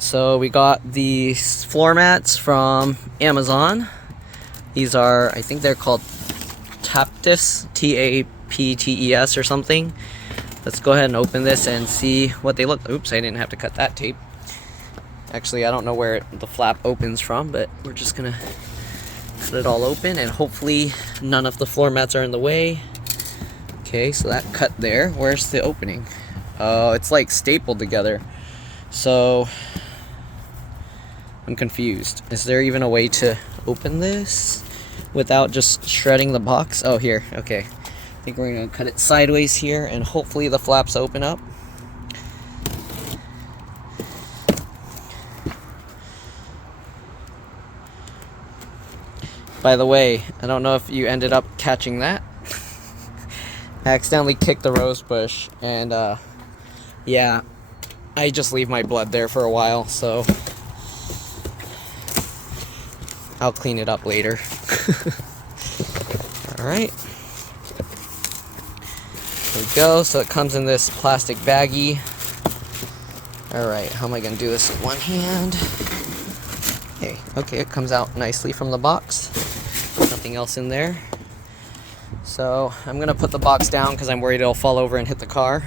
So we got these floor mats from Amazon. These are, I think they're called Taptes, Taptes or something. Let's go ahead and open this and see what they look. Oops, I didn't have to cut that tape. Actually, I don't know where the flap opens from, but we're just gonna cut it all open and hopefully none of the floor mats are in the way. Okay, so that cut there. Where's the opening? Oh, it's like stapled together. So I'm confused. Is there even a way to open this without just shredding the box? Oh, here. Okay. I think we're gonna cut it sideways here and hopefully the flaps open up. By the way, I don't know if you ended up catching that. I accidentally kicked the rose bush and yeah, I just leave my blood there for a while, so I'll clean it up later. Alright. There we go. So it comes in this plastic baggie. Alright, how am I going to do this with one hand? Okay, it comes out nicely from the box. Nothing else in there. So I'm going to put the box down because I'm worried it'll fall over and hit the car.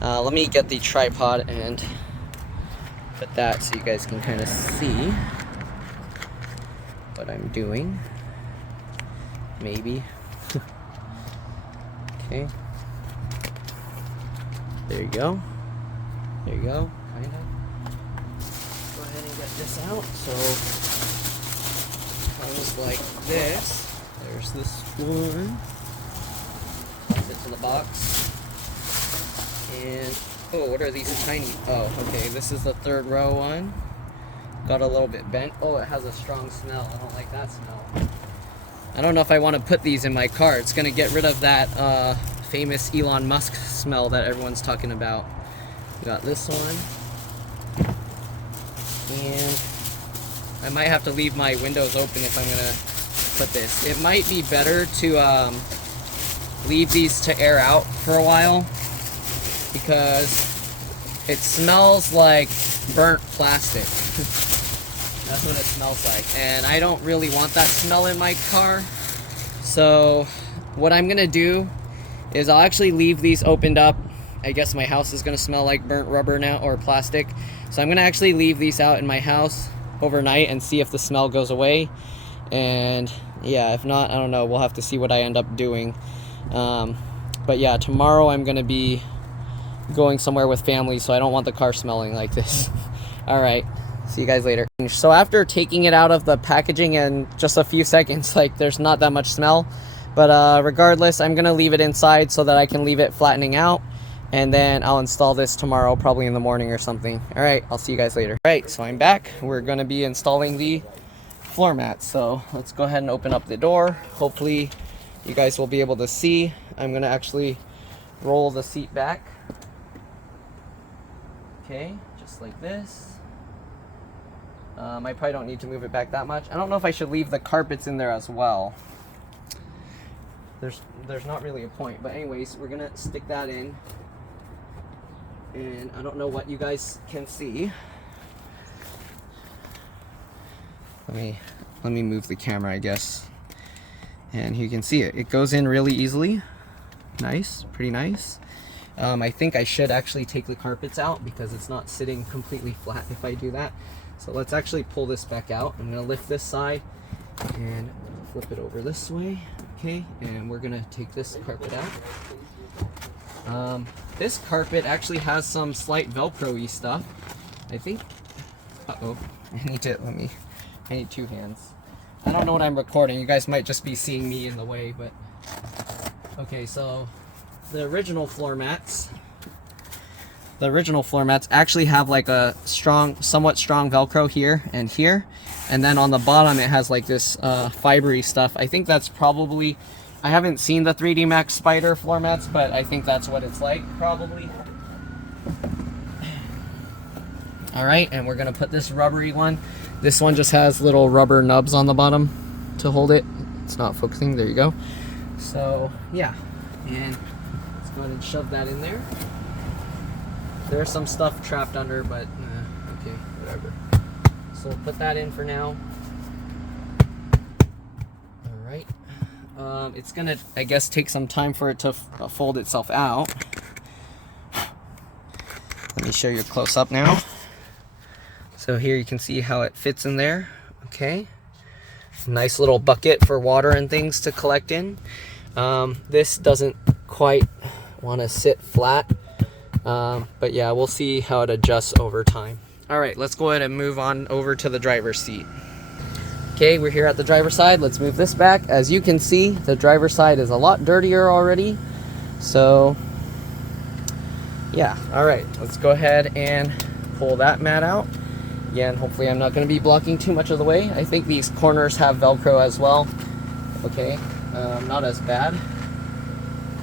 Let me get the tripod and put that so you guys can kind of see what I'm doing. Maybe. Okay. There you go. There you go. Kind of. Go ahead and get this out. So comes like this. There's this one. Comes into the box. And oh, what are these tiny? Oh, okay. This is the third row one. Got a little bit bent. Oh, it has a strong smell. I don't like that smell. I don't know if I want to put these in my car. It's gonna get rid of that famous Elon Musk smell that everyone's talking about. We got this one, and I might have to leave my windows open if I'm gonna put this. It might be better to leave these to air out for a while because it smells like burnt plastic. That's what it smells like, and I don't really want that smell in my car. So what I'm gonna do is I'll actually leave these opened up. I guess my house is gonna smell like burnt rubber now, or plastic. So I'm gonna actually leave these out in my house overnight and see if the smell goes away. And yeah, if not, I don't know, we'll have to see what I end up doing. But yeah, tomorrow I'm gonna be going somewhere with family, so I don't want the car smelling like this. All right. See you guys later. So after taking it out of the packaging in just a few seconds, like there's not that much smell, but regardless, I'm gonna leave it inside so that I can leave it flattening out, and then I'll install this tomorrow, probably in the morning or something. All right, I'll see you guys later. All right, so I'm back. We're gonna be installing the floor mats. So let's go ahead and open up the door. Hopefully you guys will be able to see. I'm gonna actually roll the seat back. Okay, just like this. I probably don't need to move it back that much. I don't know if I should leave the carpets in there as well. There's not really a point, but anyways, we're gonna stick that in. And I don't know what you guys can see. Let me move the camera, I guess. And you can see it. It goes in really easily. Nice, pretty nice. I think I should actually take the carpets out because it's not sitting completely flat if I do that. So let's actually pull this back out. I'm gonna lift this side and flip it over this way. Okay, and we're gonna take this carpet out. This carpet actually has some slight Velcro-y stuff. I think, I need two hands. I don't know what I'm recording. You guys might just be seeing me in the way, but okay, so the original floor mats actually have like a somewhat strong Velcro here, and then on the bottom it has like this fibery stuff. I think that's probably, I haven't seen the 3D Max Spider floor mats, but I think that's what it's like probably. All right, and we're gonna put this rubbery one. This one just has little rubber nubs on the bottom to hold it. It's not focusing. There you go. So yeah, and let's go ahead and shove that in there. There's some stuff trapped under, but okay. So we'll put that in for now. All right. It's gonna, I guess, take some time for it to fold itself out. Let me show you a close up now. So here you can see how it fits in there. Okay. Nice little bucket for water and things to collect in. This doesn't quite want to sit flat, but yeah, we'll see how it adjusts over time. All right, let's go ahead and move on over to the driver's seat. Okay, we're here at the driver's side. Let's move this back. As you can see, the driver's side is a lot dirtier already. So yeah, all right, let's go ahead and pull that mat out. Again, hopefully I'm not going to be blocking too much of the way. I think these corners have Velcro as well. Okay, not as bad.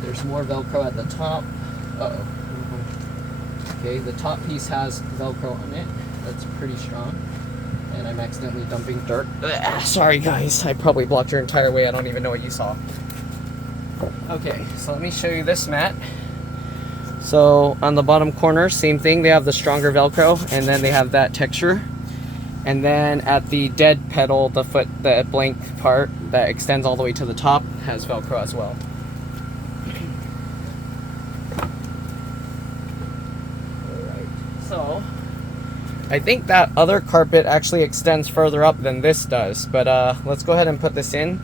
There's more Velcro at the top. Uh-oh. Okay, the top piece has Velcro on it. That's pretty strong. And I'm accidentally dumping dirt. Ugh, sorry guys, I probably blocked your entire way. I don't even know what you saw. Okay, so let me show you this mat. So on the bottom corner, same thing. They have the stronger Velcro, and then they have that texture. And then at the dead pedal, the blank part that extends all the way to the top has Velcro as well. Alright, so I think that other carpet actually extends further up than this does, but let's go ahead and put this in.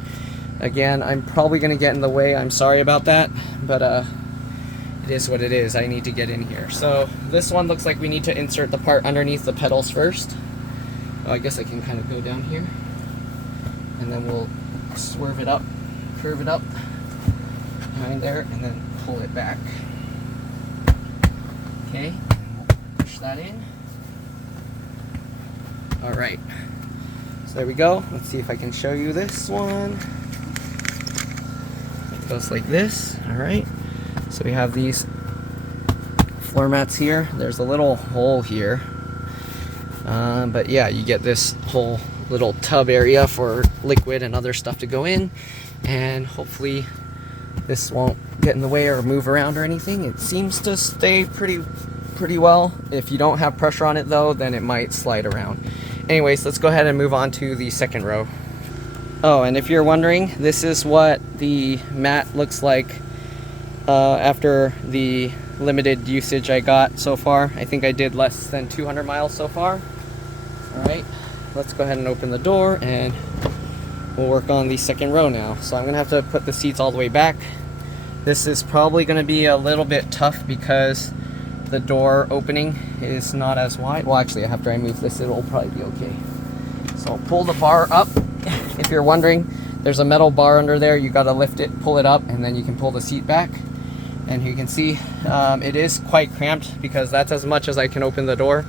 Again, I'm probably going to get in the way. I'm sorry about that, but it is what it is. I need to get in here. So this one looks like we need to insert the part underneath the pedals first. Oh, I guess I can kind of go down here, and then we'll swerve it up, curve it up behind there, and then pull it back. Okay, push that in. All right, so there we go. Let's see if I can show you this one. It goes like this. All right, so we have these floor mats here. There's a little hole here, but yeah, you get this whole little tub area for liquid and other stuff to go in, and hopefully this won't get in the way or move around or anything. It seems to stay pretty well. If you don't have pressure on it though, then it might slide around. Anyways, let's go ahead and move on to the second row. Oh, and if you're wondering, this is what the mat looks like after the limited usage I got so far. I think I did less than 200 miles so far. All right, let's go ahead and open the door and we'll work on the second row now. So I'm gonna have to put the seats all the way back. This is probably gonna be a little bit tough because the door opening is not as wide. Well, actually, after I move this, it'll probably be okay. So I'll pull the bar up. If you're wondering, there's a metal bar under there. You gotta lift it, pull it up, and then you can pull the seat back. And you can see it is quite cramped because that's as much as I can open the door.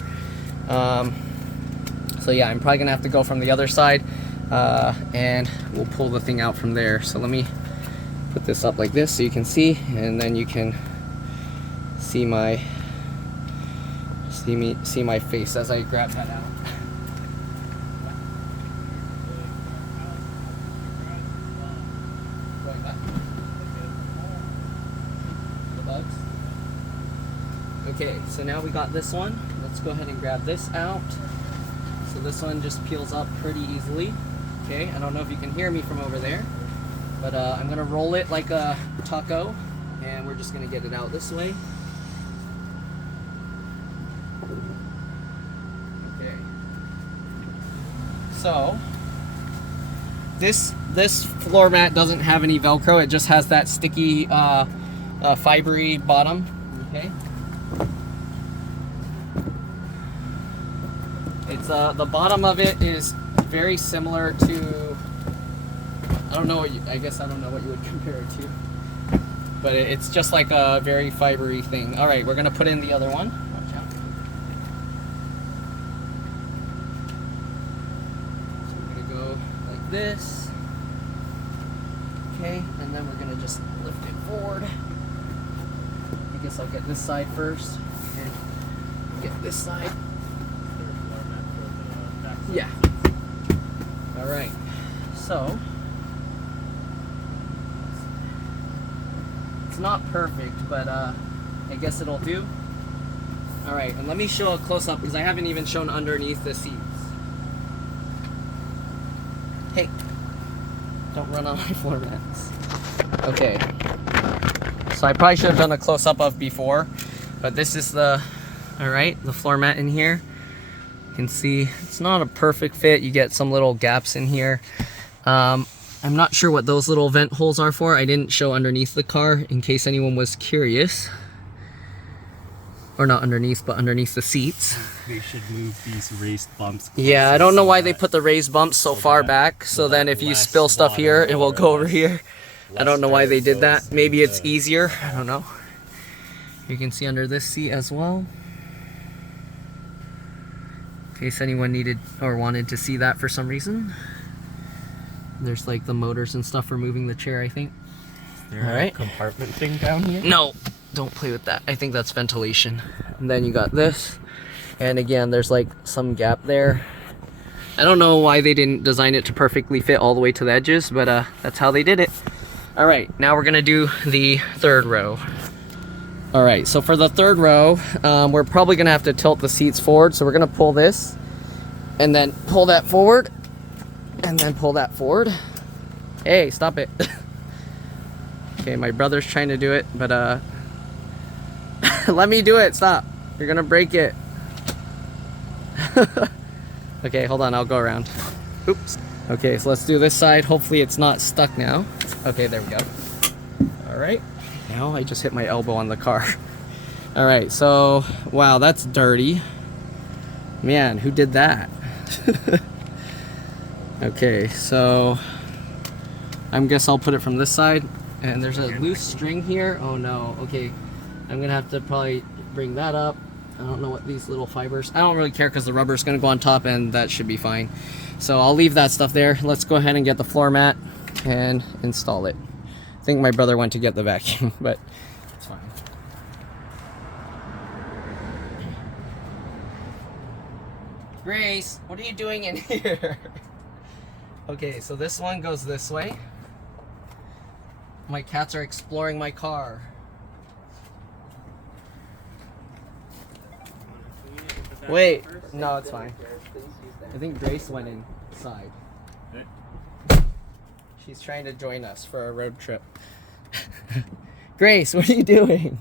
So yeah, I'm probably gonna have to go from the other side and we'll pull the thing out from there. So let me put this up like this so you can see, and then you can see my face as I grab that out. Okay, so now we got this one. Let's go ahead and grab this out. So this one just peels up pretty easily. Okay, I don't know if you can hear me from over there, but I'm gonna roll it like a taco, and we're just gonna get it out this way. Okay. So this floor mat doesn't have any Velcro. It just has that sticky, fibery bottom. Okay. It's the bottom of it is very similar to, I don't know what you would compare it to, but it's just like a very fibery thing. All right, we're gonna put in the other one. Watch out. So we're gonna go like this. Okay, and then we're gonna just lift it forward. I guess I'll get this side first and get this side. Yeah. All right. So it's not perfect, but I guess it'll do. All right, and let me show a close up because I haven't even shown underneath the seats. Hey, don't run on my floor mats. Okay. So I probably should have done a close-up of before, but this is the, all right, the floor mat in here. You can see it's not a perfect fit. You get some little gaps in here. I'm not sure what those little vent holes are for. I didn't show underneath the car in case anyone was curious. Or not underneath, but underneath the seats. They should move these raised bumps. Yeah, I don't know why they put the raised bumps so far back. So then if you spill stuff here, it will go over here. I don't know why they did that. Maybe it's easier. I don't know. You can see under this seat as well. In case anyone needed or wanted to see that for some reason. There's like the motors and stuff for moving the chair, I think. All right. Compartment thing down here? No, don't play with that. I think that's ventilation. And then you got this. And again, there's like some gap there. I don't know why they didn't design it to perfectly fit all the way to the edges, but that's how they did it. All right, now we're gonna do the third row. All right, so for the third row, we're probably gonna have to tilt the seats forward. So we're gonna pull this and then pull that forward and then pull that forward. Hey, stop it. Okay, my brother's trying to do it, but let me do it, stop. You're gonna break it. Okay, hold on, I'll go around. Oops. Okay, so let's do this side. Hopefully it's not stuck now. Okay, there we go. All right, now I just hit my elbow on the car. All right, so, wow, that's dirty. Man, who did that? Okay, so I guess I'll put it from this side. And there's a loose string here. Oh no, okay. I'm gonna have to probably bring that up. I don't know what these little fibers, I don't really care because the rubber is gonna go on top and that should be fine. So I'll leave that stuff there. Let's go ahead and get the floor mat and install it. I think my brother went to get the vacuum, but it's fine. Grace, what are you doing in here? Okay, so this one goes this way. My cats are exploring my car. Wait, no, it's fine. I think Grace went inside. She's trying to join us for a road trip. Grace, what are you doing?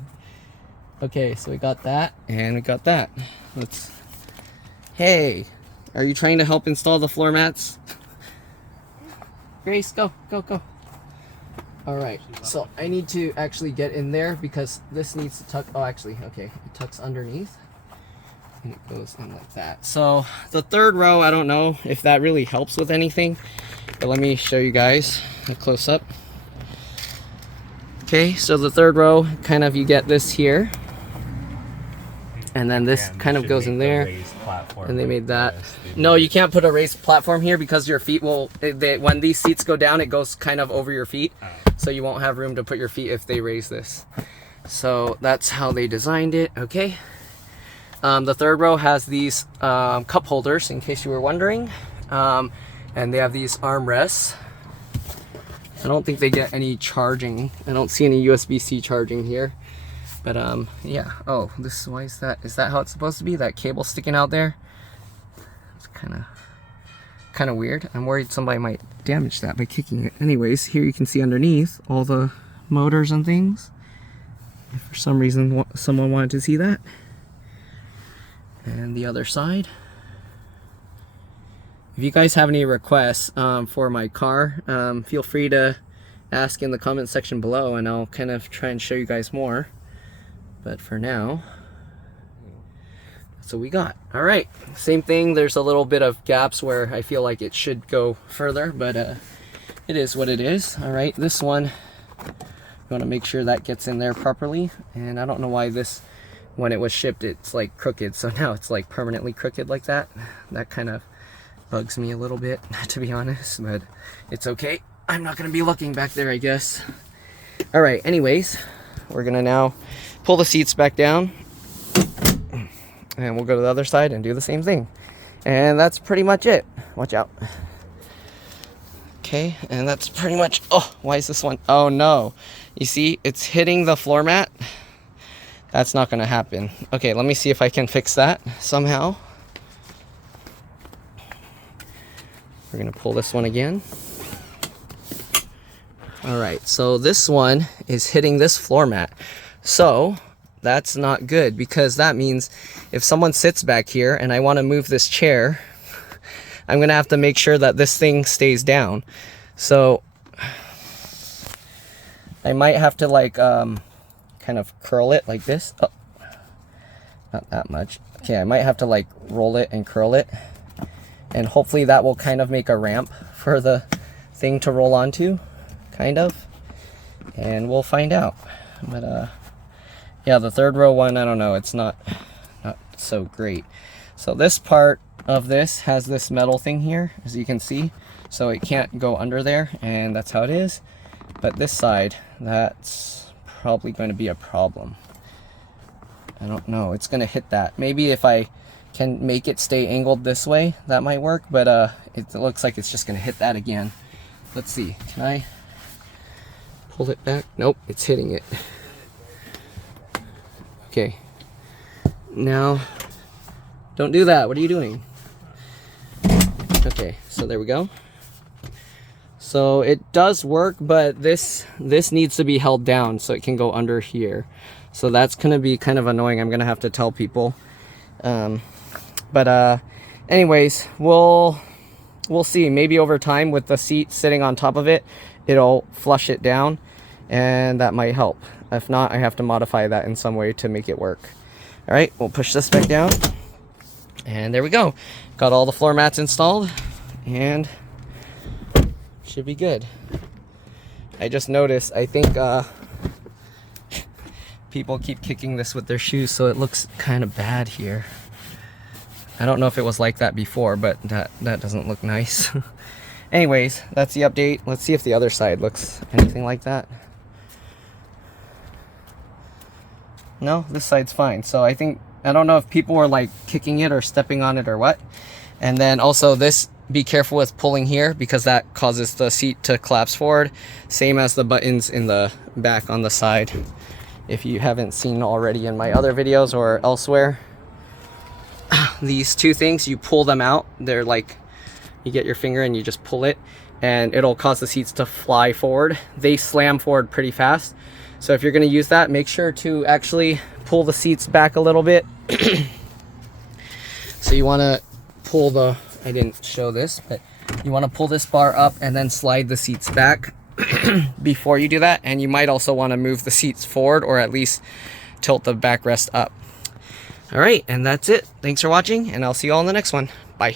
Okay, so we got that and we got that. Let's. Hey, are you trying to help install the floor mats? Grace, go, go, go. All right, so I need to actually get in there because this needs to tuck. Oh, actually, okay, it tucks underneath and it goes in like that. So the third row, I don't know if that really helps with anything, but let me show you guys a close up. Okay, so the third row, kind of you get this here, and then this kind of goes in there, and they made that. No, you can't put a raised platform here because your feet will, when these seats go down, it goes kind of over your feet. So you won't have room to put your feet if they raise this. So that's how they designed it, okay? The third row has these cup holders, in case you were wondering. And they have these armrests. I don't think they get any charging. I don't see any USB-C charging here. But yeah, oh, why is that how it's supposed to be? That cable sticking out there? It's kind of weird. I'm worried somebody might damage that by kicking it. Anyways, here you can see underneath all the motors and things. If for some reason someone wanted to see that. And the other side. If you guys have any requests for my car, feel free to ask in the comment section below and I'll kind of try and show you guys more. But for now, that's what we got. All right, same thing. There's a little bit of gaps where I feel like it should go further, but it is what it is. All right, this one, you want to make sure that gets in there properly. And I don't know why this, when it was shipped, it's like crooked. So now it's like permanently crooked like that. That kind of bugs me a little bit, to be honest, but it's okay. I'm not going to be looking back there, I guess. All right, anyways, we're going to now pull the seats back down and we'll go to the other side and do the same thing. And that's pretty much it. Watch out. Okay, and that's pretty much, oh, why is this one? Oh no, you see, it's hitting the floor mat. That's not gonna happen. Okay, let me see if I can fix that somehow. We're gonna pull this one again. All right, so this one is hitting this floor mat. So that's not good, because that means if someone sits back here and I want to move this chair, I'm gonna have to make sure that this thing stays down. So I might have to like kind of curl it like this. Oh, not that much. Okay, I might have to like roll it and curl it, and hopefully that will kind of make a ramp for the thing to roll onto, kind of, and we'll find out. But yeah, the third row one, I don't know, it's not so great. So this part of this has this metal thing here, as you can see, so it can't go under there, and that's how it is. But this side, that's probably going to be a problem. I don't know, it's going to hit that. Maybe if I can make it stay angled this way, that might work, but it looks like it's just going to hit that again. Let's see, can I pull it back? Nope, it's hitting it. Okay, now don't do that. What are you doing? Okay, so there we go. So it does work, but this needs to be held down so it can go under here. So that's gonna be kind of annoying. I'm gonna have to tell people. Anyways, we'll see. Maybe over time, with the seat sitting on top of it, it'll flush it down, and that might help. If not, I have to modify that in some way to make it work. All right, we'll push this back down. And there we go. Got all the floor mats installed, and should be good. I just noticed, I think people keep kicking this with their shoes, so it looks kind of bad here. I don't know if it was like that before, but that doesn't look nice. Anyways, that's the update. Let's see if the other side looks anything like that. No, this side's fine. So I don't know if people were like kicking it or stepping on it or what. And then also this, be careful with pulling here, because that causes the seat to collapse forward. Same as the buttons in the back on the side. If you haven't seen already in my other videos or elsewhere, these two things, you pull them out. They're like, you get your finger and you just pull it, and it'll cause the seats to fly forward. They slam forward pretty fast. So if you're going to use that, make sure to actually pull the seats back a little bit. So you want to pull the, I didn't show this, but you want to pull this bar up and then slide the seats back before you do that. And you might also want to move the seats forward, or at least tilt the backrest up. All right, and that's it. Thanks for watching, and I'll see you all in the next one. Bye.